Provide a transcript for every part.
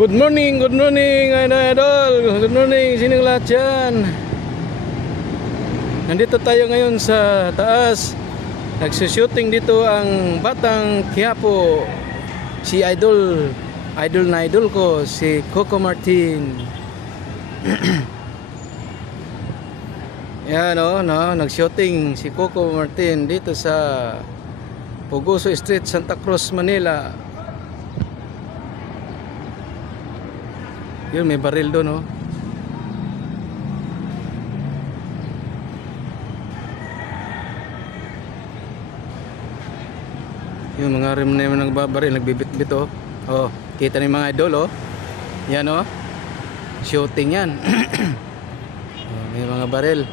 Good morning, idol. Good morning, sining lahat dyan. Nandito tayo ngayon sa taas. Nagsushooting dito ang Batang Quiapo. Si idol na idol ko, si Coco Martin. Yan o, nag-shooting si Coco Martin dito sa Puguso Street, Santa Cruz, Manila. Yun, may baril doon, oh. Yung mga rim na yung nagbabaril, nagbibit-bit, oh. Oh, kita ni mga idol, oh. Yan, oh. Shooting yan. Oh, may mga baril.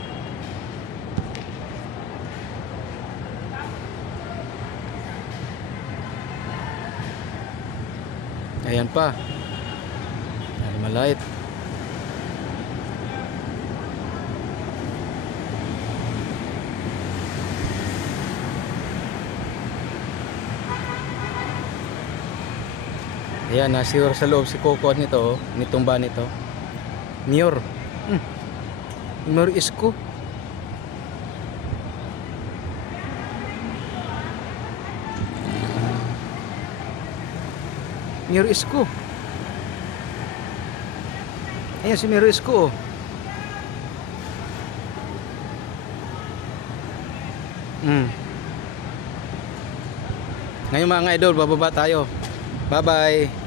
Ayan pa. Malait. Ayan, nasiyor sa loob si Coco nito, oh. Nitong ba nito? Mayor. Mayor Isko. Mayor Isko. Ayan si Mayor Isko. Ngayon mga idol, bababa tayo. Bye bye.